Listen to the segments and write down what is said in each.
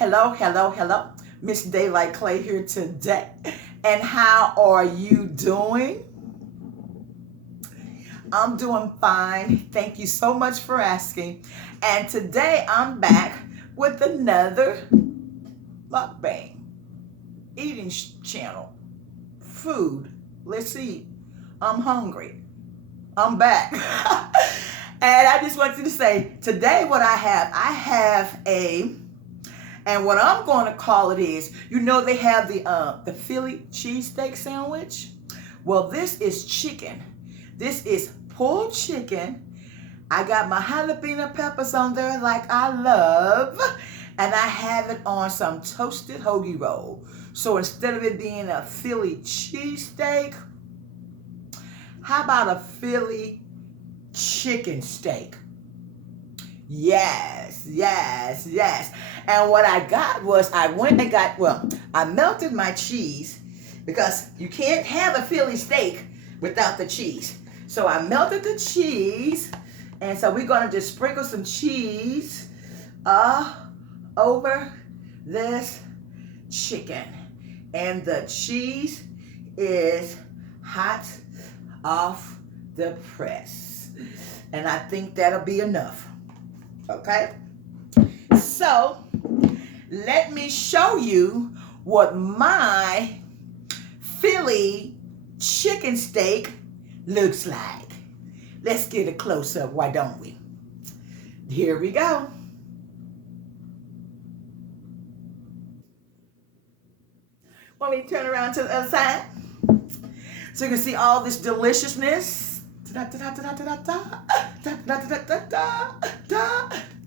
Hello, hello, hello. Miss Daylight Clay here today. And how are you doing? I'm doing fine. Thank you so much for asking. And today I'm back with another mukbang, eating channel, food. Let's eat. I'm hungry. I'm back. And I just wanted to say, today what I have and what I'm going to call it is, they have the Philly cheesesteak sandwich. Well, this is chicken. This is pulled chicken. I got my jalapeno peppers on there like I love. And I have it on some toasted hoagie roll. So instead of it being a Philly cheesesteak, how about a Philly chicken steak? Yes, yes, yes. And what I got was I melted my cheese because you can't have a Philly steak without the cheese. So I melted the cheese, and so we're going to just sprinkle some cheese over this chicken. And the cheese is hot off the press. And I think that'll be enough. Okay? So, let me show you what my Philly chicken steak looks like. Let's get a close-up, why don't we? Here we go. Want me to turn around to the other side? So you can see all this deliciousness.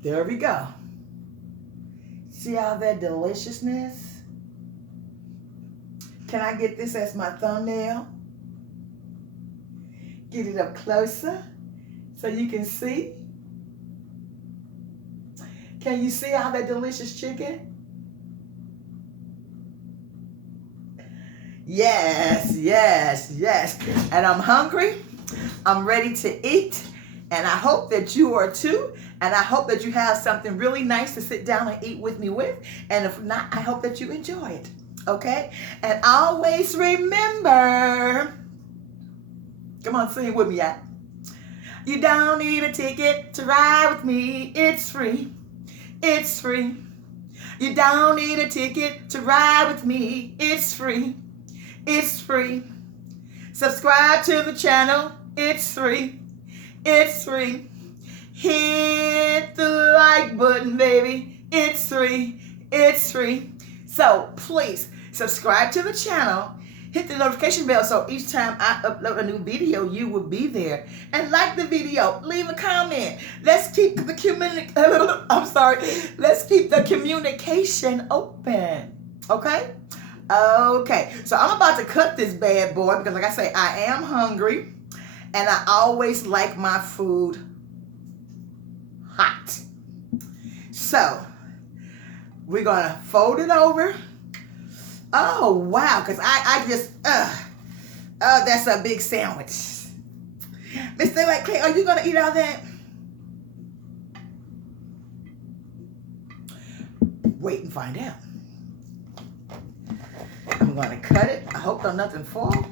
There we go. See all that deliciousness? Can I get this as my thumbnail? Get it up closer so you can see. Can you see all that delicious chicken? Yes, yes, yes. And I'm hungry. I'm ready to eat. And I hope that you are too. And I hope that you have something really nice to sit down and eat with me with. And if not, I hope that you enjoy it. Okay? And always remember, come on, sing with me, y'all. You don't need a ticket to ride with me. It's free. It's free. You don't need a ticket to ride with me. It's free. It's free. Subscribe to the channel. It's free. It's free. Hit the like button, baby. It's free. It's free. So please subscribe to the channel. Hit the notification bell so each time I upload a new video, you will be there. And like the video. Leave a comment. Let's keep the Let's keep the communication open. Okay? Okay, so I'm about to cut this bad boy because like I say, I am hungry and I always like my food hot. So, we're going to fold it over. Oh, wow, because I just, that's a big sandwich. Miss Daylight Clay, are you going to eat all that? Wait and find out. I'm going to cut it. I hope don't nothing fall.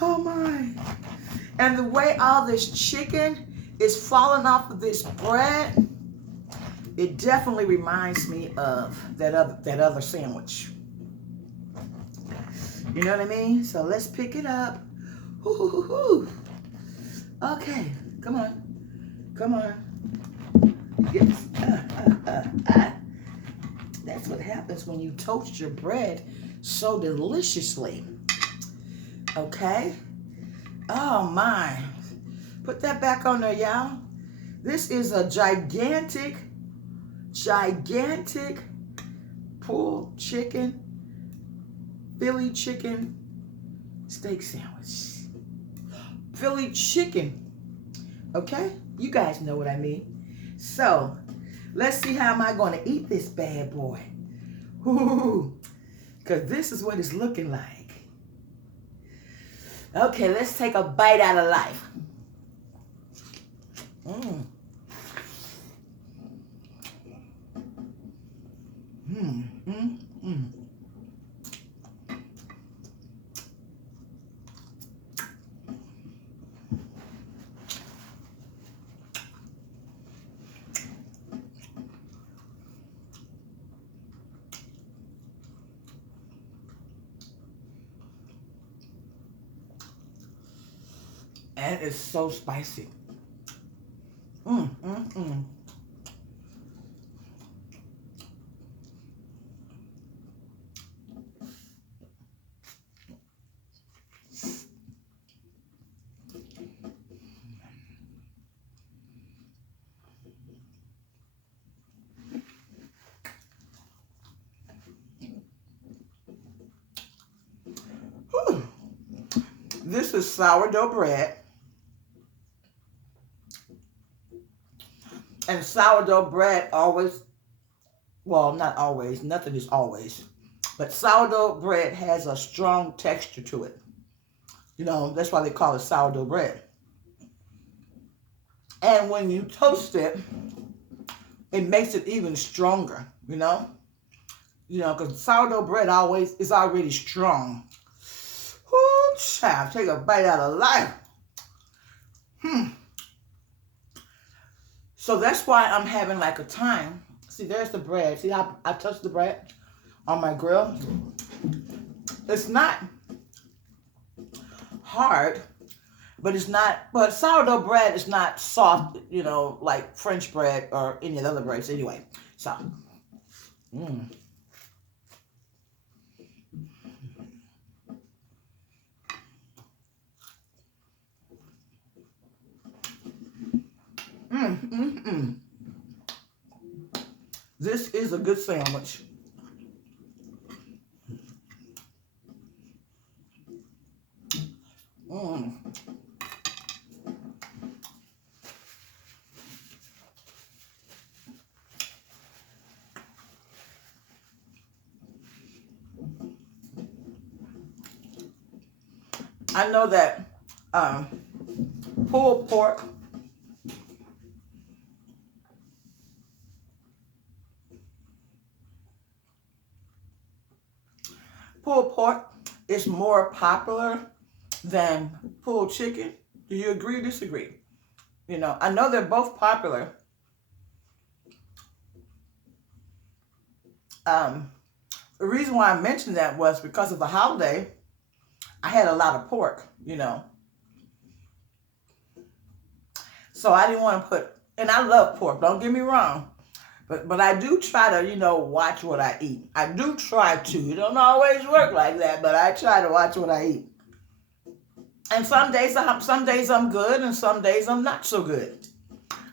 Oh my. And the way all this chicken is falling off of this bread, it definitely reminds me of that other sandwich. You know what I mean? So let's pick it up. Ooh. Okay, come on. Come on. Get this. That's what happens when you toast your bread so deliciously. Okay? Oh my. Put that back on there, y'all. This is a gigantic pulled chicken, Philly chicken steak sandwich. Philly chicken. Okay? You guys know what I mean. So, let's see how am I going to eat this bad boy. Because this is what it's looking like. Okay, let's take a bite out of life. Mm, mm, mm. And it's so spicy. Mm, mm, mm. Whew. This is sourdough bread. And sourdough bread always, well, not always, nothing is always, but sourdough bread has a strong texture to it. You know, that's why they call it sourdough bread. And when you toast it, it makes it even stronger, you know? You know, because sourdough bread always is already strong. Whoo, child, take a bite out of life. So that's why I'm having like a time. See, there's the bread. See how I touched the bread on my grill? It's not hard, but it's not, but sourdough bread is not soft, you know, like French bread or any of the other breads anyway. So, mm. Mm, mm, mm. This is a good sandwich. Mm. I know that um, pulled pork, pulled pork is more popular than pulled chicken. Do you agree or disagree? You know, I know they're both popular. Um, the reason why I mentioned that was because of the holiday. I had a lot of pork, you know, so I didn't want to put. And I love pork. Don't get me wrong, but I do try to, you know, watch what I eat. I do try to. It don't always work like that, but I try to watch what I eat. And some days I'm good, and some days I'm not so good.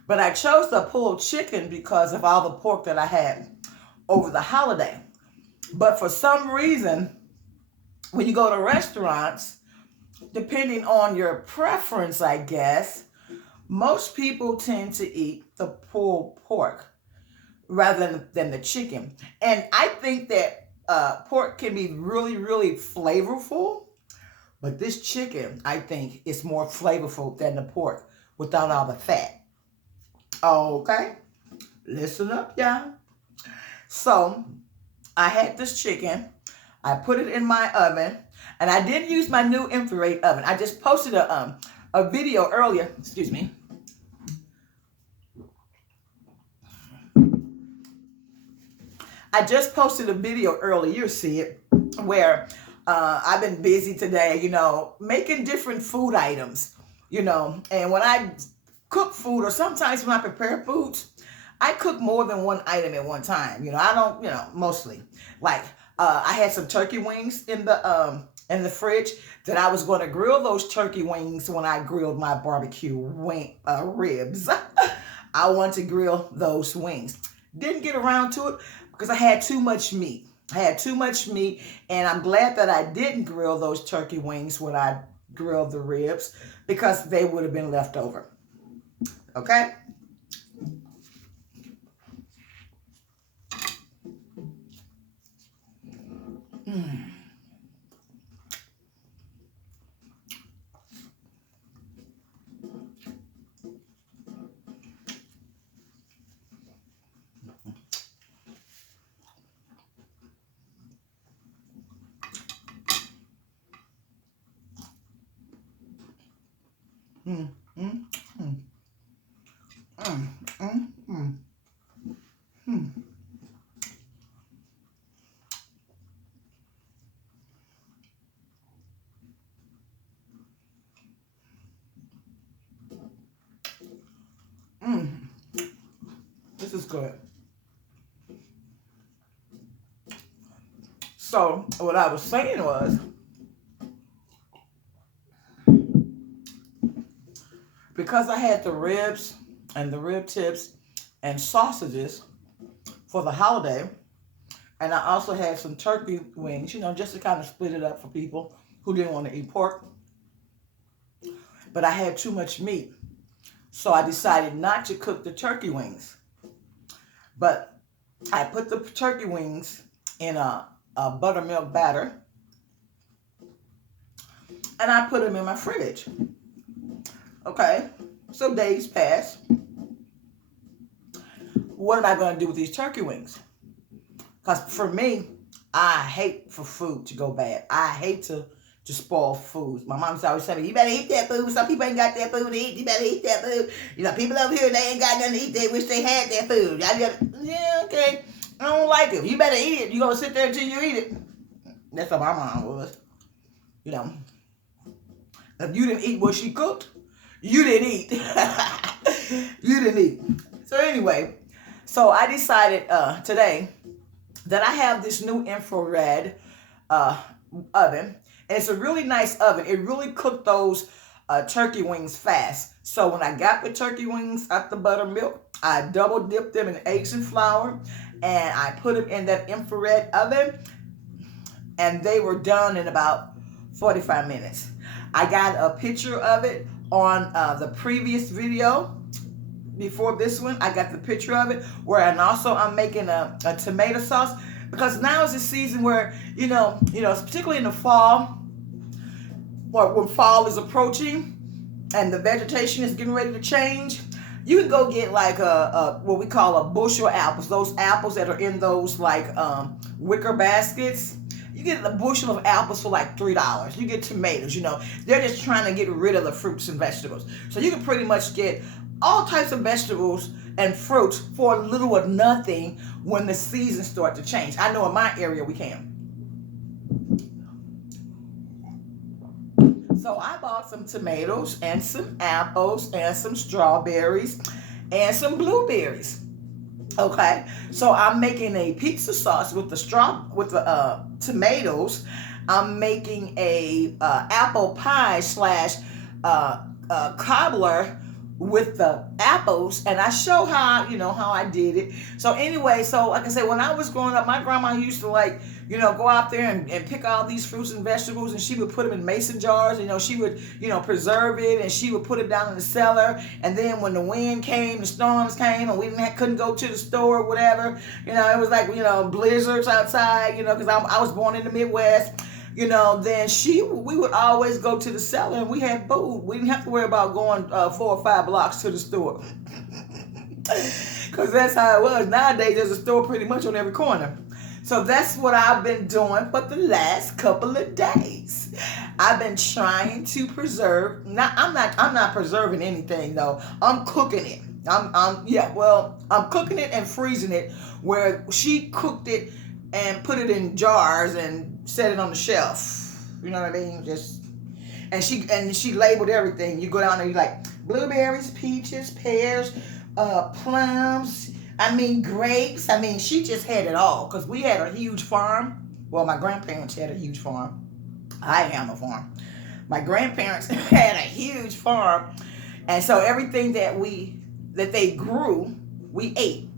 But I chose the pulled chicken because of all the pork that I had over the holiday. But for some reason, when you go to restaurants, depending on your preference, I guess, most people tend to eat the pulled pork rather than the chicken. And I think that pork can be really, really flavorful, but this chicken, I think, is more flavorful than the pork without all the fat. Okay, listen up, y'all. So I had this chicken. I put it in my oven, and I didn't use my new infrared oven. I just posted a video earlier. Excuse me. I just posted a video earlier. You'll see it where I've been busy today. You know, making different food items. You know, and when I cook food, or sometimes when I prepare foods, I cook more than one item at one time. You know, I don't. You know, mostly like I had some turkey wings in the fridge that I was going to grill those turkey wings when I grilled my barbecue ribs. I want to grill those wings. Didn't get around to it because I had too much meat. I had too much meat, and I'm glad that I didn't grill those turkey wings when I grilled the ribs because they would have been left over. Okay? Mm. mm, mm, mm, mm, mm, mm, mm. Mm. This is good. So what I was saying was, because I had the ribs and the rib tips and sausages for the holiday, and I also had some turkey wings, just to kind of split it up for people who didn't want to eat pork. But I had too much meat. So I decided not to cook the turkey wings. But I put the turkey wings in a buttermilk batter, and I put them in my fridge. Okay, so days pass. What am I going to do with these turkey wings? Because for me, I hate for food to go bad. I hate to spoil foods. My mom's always telling me, you better eat that food. Some people ain't got that food to eat. You better eat that food. People over here, they ain't got nothing to eat. They wish they had that food. Yeah, okay. I don't like it. You better eat it. You gonna sit there until you eat it. That's what my mom was. If you didn't eat what she cooked, you didn't eat. You didn't eat. So anyway, so I decided today that I have this new infrared oven. And it's a really nice oven. It really cooked those turkey wings fast. So when I got the turkey wings out the buttermilk, I double dipped them in eggs and flour, and I put them in that infrared oven, and they were done in about 45 minutes. I got a picture of it on the previous video. Before this one, I got the picture of it, where and also I'm making a tomato sauce, because now is the season where, particularly in the fall, or when fall is approaching and the vegetation is getting ready to change, you can go get like what we call a bushel apples, those apples that are in those like wicker baskets. You get a bushel of apples for like $3. You get tomatoes, they're just trying to get rid of the fruits and vegetables. So you can pretty much get all types of vegetables and fruits for a little or nothing when the seasons start to change. I know in my area we can. So I bought some tomatoes and some apples and some strawberries and some blueberries. Okay, so I'm making a pizza sauce with the tomatoes. I'm making a apple pie / cobbler with the apples, and I show how I did it. So anyway, so like I said, when I was growing up, my grandma used to go out there and pick all these fruits and vegetables, and she would put them in mason jars. She would preserve it, and she would put it down in the cellar. And then when the wind came, the storms came, and we couldn't go to the store or whatever, it was like blizzards outside, because I was born in the Midwest. Then we would always go to the cellar, and we had food. We didn't have to worry about going 4 or 5 blocks to the store. Because that's how it was. Nowadays, there's a store pretty much on every corner. So that's what I've been doing for the last couple of days. I've been trying to preserve. I'm not preserving anything though. I'm cooking it. I'm cooking it and freezing it, where she cooked it and put it in jars and set it on the shelf. You know what I mean? And she labeled everything. You go down there, you like blueberries, peaches, pears, plums. Grapes. She just had it all, because we had a huge farm. Well, my grandparents had a huge farm. I have a farm. My grandparents had a huge farm, and so everything that they grew, we ate.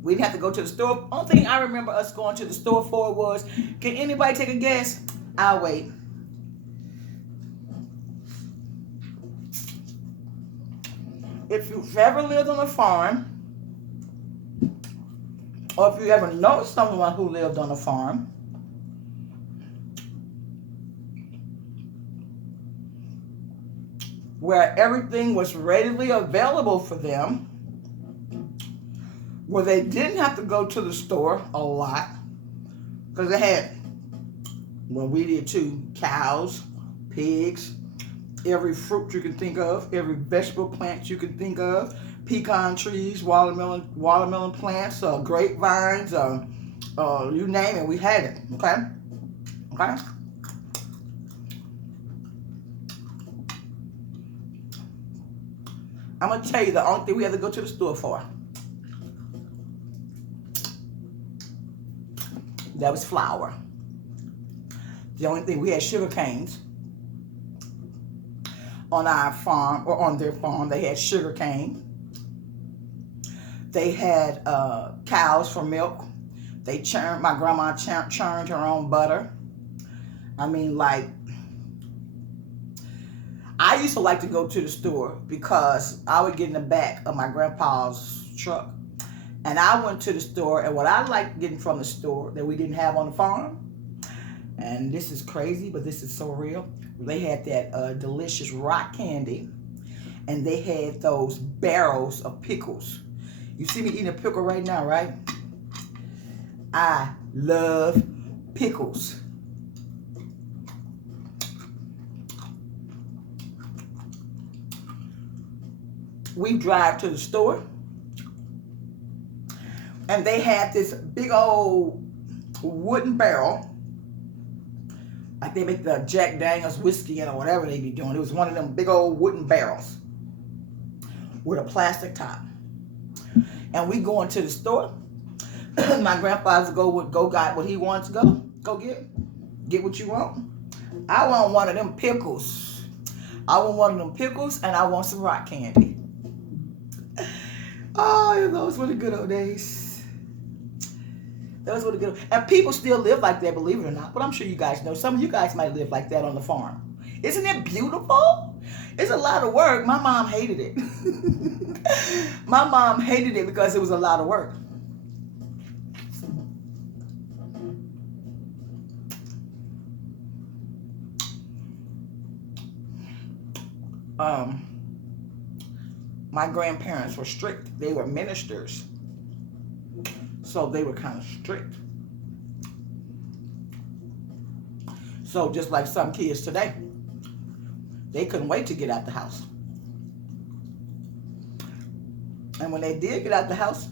We didn't have to go to the store. Only thing I remember us going to the store for was, can anybody take a guess? I'll wait. If you've ever lived on a farm, or if you ever know someone who lived on a farm, where everything was readily available for them, where they didn't have to go to the store a lot, because they had, well, we did too, cows, pigs, every fruit you can think of, every vegetable plant you can think of, pecan trees, watermelon plants, grapevines, you name it, we had it. Okay, okay. I'm gonna tell you the only thing we had to go to the store for. That was flour. The only thing, we had sugar canes on our farm, or on their farm. They had sugar cane. They had cows for milk. They churned, my grandma churned her own butter. I mean, like, I used to like to go to the store because I would get in the back of my grandpa's truck. And I went to the store, and what I liked getting from the store that we didn't have on the farm, and this is crazy, but this is so real, they had that delicious rock candy, and they had those barrels of pickles. You see me eating a pickle right now, right? I love pickles. We drive to the store, and they had this big old wooden barrel, like they make the Jack Daniels whiskey in or whatever they be doing. It was one of them big old wooden barrels with a plastic top. And we go into the store. My grandfather go got what he wants to go get what you want. I want one of them pickles. I want one of them pickles, and I want some rock candy. Oh, those were the good old days. Those were the good. And people still live like that, believe it or not. But I'm sure you guys know. Some of you guys might live like that on the farm. Isn't it beautiful? It's a lot of work. My mom hated it. My mom hated it because it was a lot of work. My grandparents were strict. They were ministers. So they were kind of strict. So just like some kids today, they couldn't wait to get out the house. And when they did get out the house,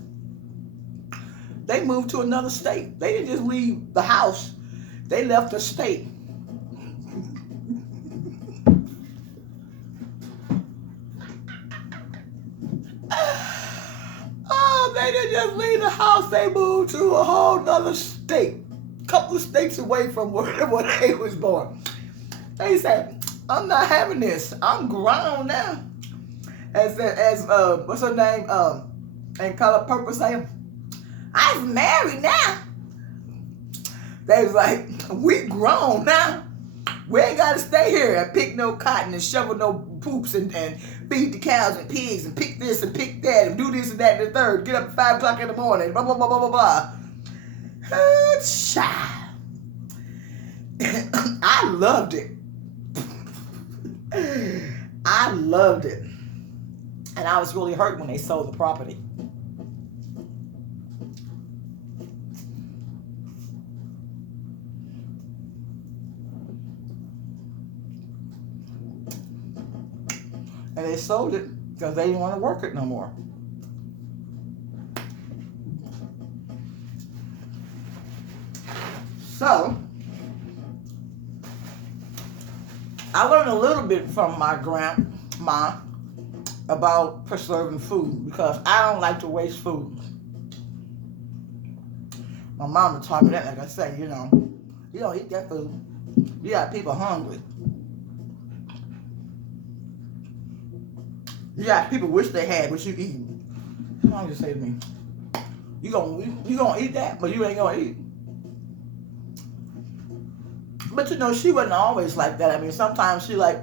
they moved to another state. They didn't just leave the house. They left the state. They didn't just leave the house, they moved to a whole nother state. A couple of states away from where they was born. They said, I'm not having this. I'm grown now. As what's her name? And Color Purple saying, I'm married now. They was like, we grown now. We ain't got to stay here and pick no cotton and shovel no poops and feed the cows and pigs and pick this and pick that and do this and that and the third. Get up at 5 o'clock in the morning. Blah, blah, blah, blah, blah, blah. I loved it. I loved it. And I was really hurt when they sold the property. And they sold it because they didn't want to work it no more. So, I learned a little bit from my grandma about preserving food because I don't like to waste food. My mama taught me that, like I say, you don't eat that food. You got people hungry. You got people wish they had what you eat. Somebody just say to me, you gonna eat that, but you ain't gonna eat. But she wasn't always like that. I mean, sometimes she like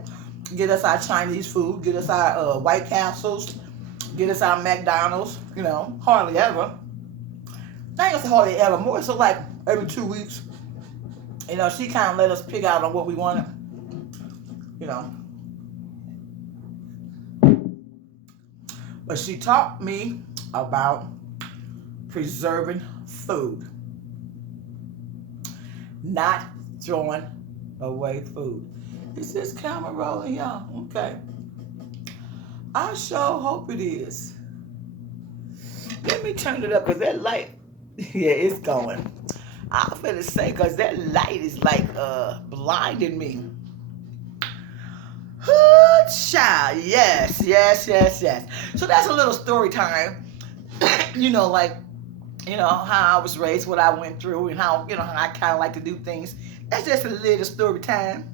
get us our Chinese food, get us our White Castles, get us our McDonald's. Hardly ever. I ain't gonna say hardly ever. More so like every 2 weeks. She kind of let us pick out on what we wanted. But she taught me about preserving food, not throwing away food. Is this camera rolling, y'all? Okay. I sure hope it is. Let me turn it up because that light, yeah, it's going. I'm finna say because that light is like blinding me. Child, yes, yes, yes, yes. So that's a little story time. Like, how I was raised, what I went through, and how, how I kind of like to do things. That's just a little story time.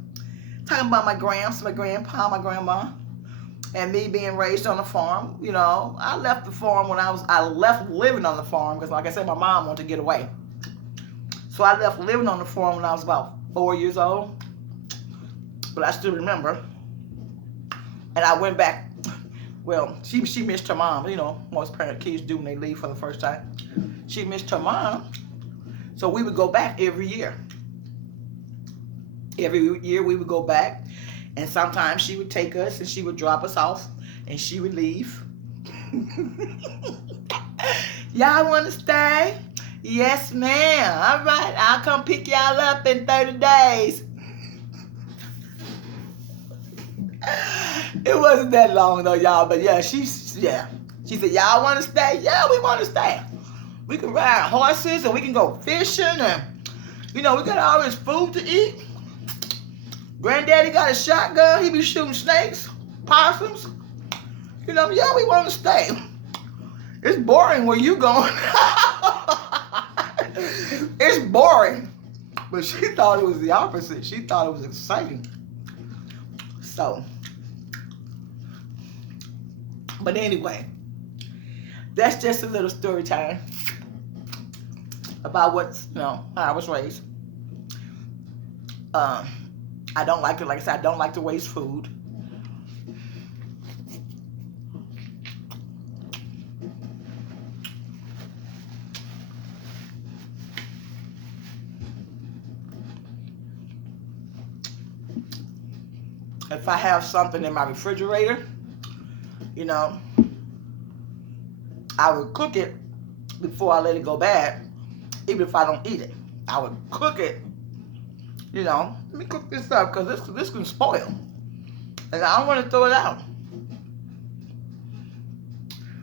Talking about my gramps, my grandpa, my grandma, and me being raised on a farm. I left the farm I left living on the farm because, like I said, my mom wanted to get away. So I left living on the farm when I was about 4 years old. But I still remember. And I went back. Well, she missed her mom. Most parent kids do when they leave for the first time. She missed her mom. So we would go back every year. Every year we would go back. And sometimes she would take us and she would drop us off. And she would leave. Y'all want to stay? Yes, ma'am. All right. I'll come pick y'all up in 30 days. It wasn't that long though, y'all. But yeah, she said, y'all want to stay? Yeah, we want to stay. We can ride horses and we can go fishing and, we got all this food to eat. Granddaddy got a shotgun. He be shooting snakes, possums. Yeah, we want to stay. It's boring where you going. It's boring. But she thought it was the opposite. She thought it was exciting. So, but anyway, that's just a little story time about how I was raised. I don't like to, like I said, I don't like to waste food. If I have something in my refrigerator, I would cook it before I let it go bad, even if I don't eat it. I would cook it, let me cook this up because this can spoil. And I don't want to throw it out.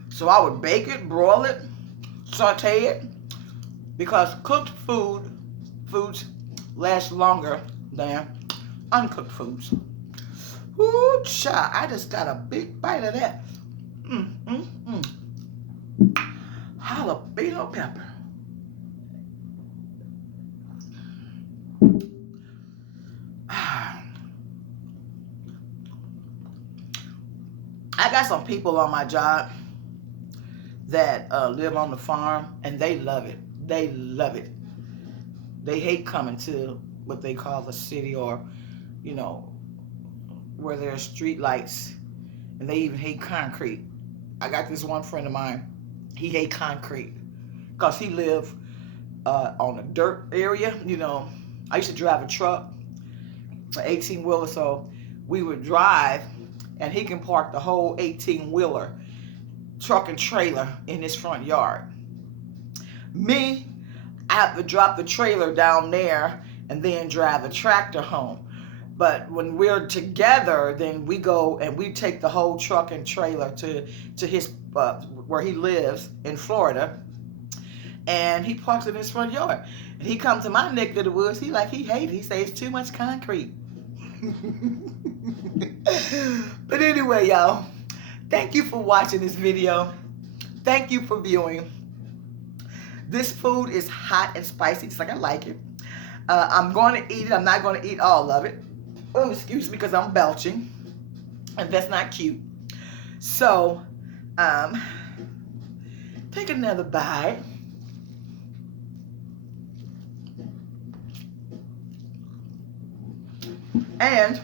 So I would bake it, broil it, saute it, because cooked foods last longer than uncooked foods. Ooh, child, I just got a big bite of that. Jalapeno pepper. I got some people on my job that live on the farm, and they love it. They love it. They hate coming to what they call the city, or, where there are street lights, and they even hate concrete. I got this one friend of mine, he hate concrete because he lived on a dirt area. I used to drive a truck, an 18-wheeler, so we would drive, and he can park the whole 18-wheeler, truck and trailer in his front yard. Me, I have to drop the trailer down there and then drive the tractor home. But when we're together, then we go and we take the whole truck and trailer to his where he lives in Florida, and he parks in his front yard. And he comes to my neck of the woods. He hates it. He says it's too much concrete. But anyway, y'all, thank you for watching this video. Thank you for viewing. This food is hot and spicy, just like I like it. I'm going to eat it. I'm not going to eat all of it. Oh, excuse me, because I'm belching, and that's not cute. So, take another bite. And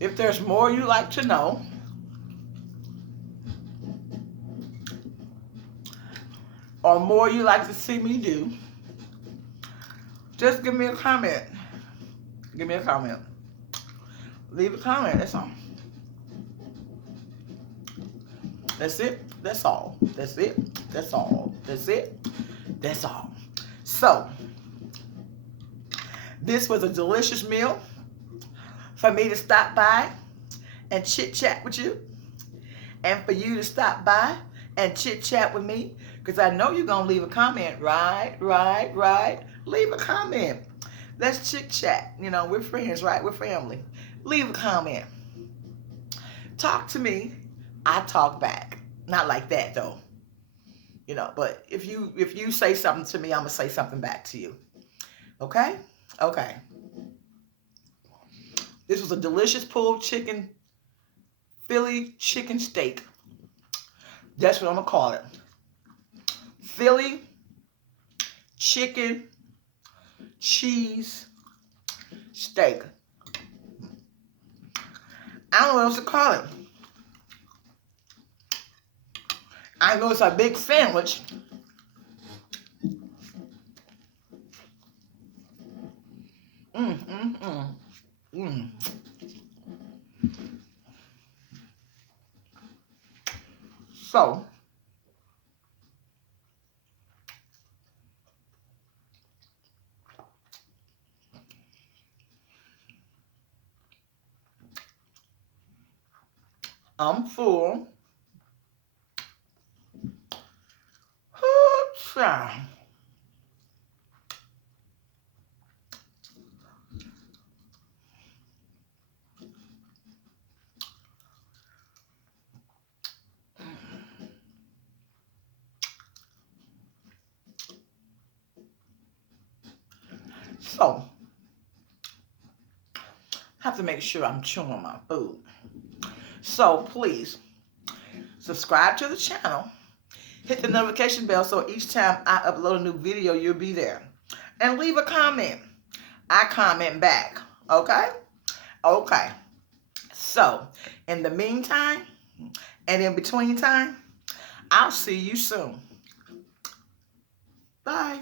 if there's more you'd like to know, or more you'd like to see me do, just give me a comment. Give me a comment. Leave a comment, that's all. That's it, that's all. That's it, that's all. That's it. That's all. So, this was a delicious meal for me to stop by and chit chat with you, and for you to stop by and chit chat with me, because I know you're going to leave a comment. Right. Leave a comment. Let's chit chat. You know, we're friends, right? We're family. Leave a comment. Talk to me. I talk back. Not like that though. You know, but if you say something to me, I'm going to say something back to you. Okay? Okay. This was a delicious pulled chicken, Philly chicken steak. That's what I'm going to call it. Philly chicken cheese steak. I don't know what else to call it. I know it's a big sandwich. So, I'm full. Child. So, I have to make sure I'm chewing on my food. So, please, subscribe to the channel. Hit the notification bell so each time I upload a new video, you'll be there. And leave a comment. I comment back. Okay? Okay. So, in the meantime, and in between time, I'll see you soon. Bye.